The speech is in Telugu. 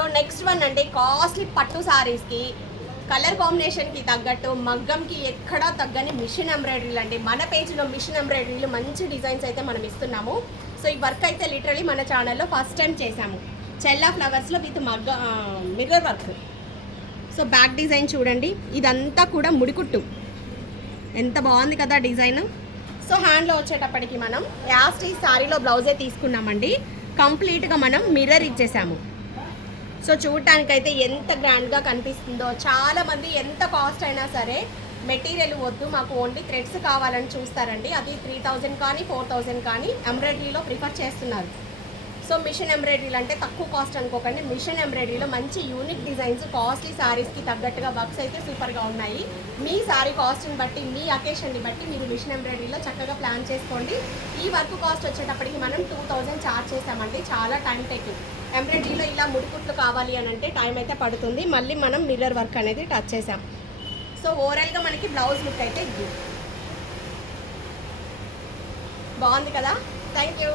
సో నెక్స్ట్ వన్ అంటే కాస్ట్లీ పట్టు సారీస్కి కలర్ కాంబినేషన్కి తగ్గట్టు మగ్గంకి ఎక్కడా తగ్గని మిషన్ ఎంబ్రాయిడరీలు అండి. మన పేజ్లో మిషన్ ఎంబ్రాయిడరీలు మంచి డిజైన్స్ అయితే మనం ఇస్తున్నాము. సో ఈ వర్క్ అయితే లిటరలీ మన ఛానల్లో ఫస్ట్ టైం చేశాము. చెల్లా ఫ్లవర్స్లో with mirror work. So back design చూడండి, ఇదంతా కూడా ముడికుట్టు. ఎంత బాగుంది కదా డిజైన్. సో హ్యాండ్లో వచ్చేటప్పటికి మనం యాస్ట్ ఈ శారీలో బ్లౌజే తీసుకున్నామండి. కంప్లీట్గా మనం మిర్రర్ ఇచ్చేసాము. సో చూడటానికైతే ఎంత గ్రాండ్గా కనిపిస్తుందో. చాలామంది ఎంత కాస్ట్ అయినా సరే మెటీరియల్ వద్దు, మాకు ఓన్లీ థ్రెడ్స్ కావాలని చూస్తారండి. అది 3000 కానీ 4000 కానీ ఎంబ్రాయిడరీలో ప్రిఫర్ చేస్తున్నారు. సో మిషన్ ఎంబ్రాయిడరీలు అంటే తక్కువ కాస్ట్ అనుకోకండి. మిషన్ ఎంబ్రాయిడరీలో మంచి యూనిక్ డిజైన్స్, కాస్ట్లీ శారీస్కి తగ్గట్టుగా వర్క్స్ అయితే సూపర్గా ఉన్నాయి. మీ శారీ కాస్ట్ని బట్టి, మీ అకేషన్ని బట్టి మీరు మిషన్ ఎంబ్రాయిడరీలో చక్కగా ప్లాన్ చేసుకోండి. ఈ వర్క్ కాస్ట్ వచ్చేటప్పటికి మనం 2000 ఛార్జ్ చేసామండి. చాలా టైం టేకింగ్. ఎంబ్రాయిడరీలో ఇలా ముడికుట్లు కావాలి అని అంటే టైం అయితే పడుతుంది. మళ్ళీ మనం మిర్రర్ వర్క్ అనేది టచ్ చేసాం. సో ఓవరాల్గా మనకి బ్లౌజ్ లుక్ అయితే ఇది బాగుంది కదా. Thank you.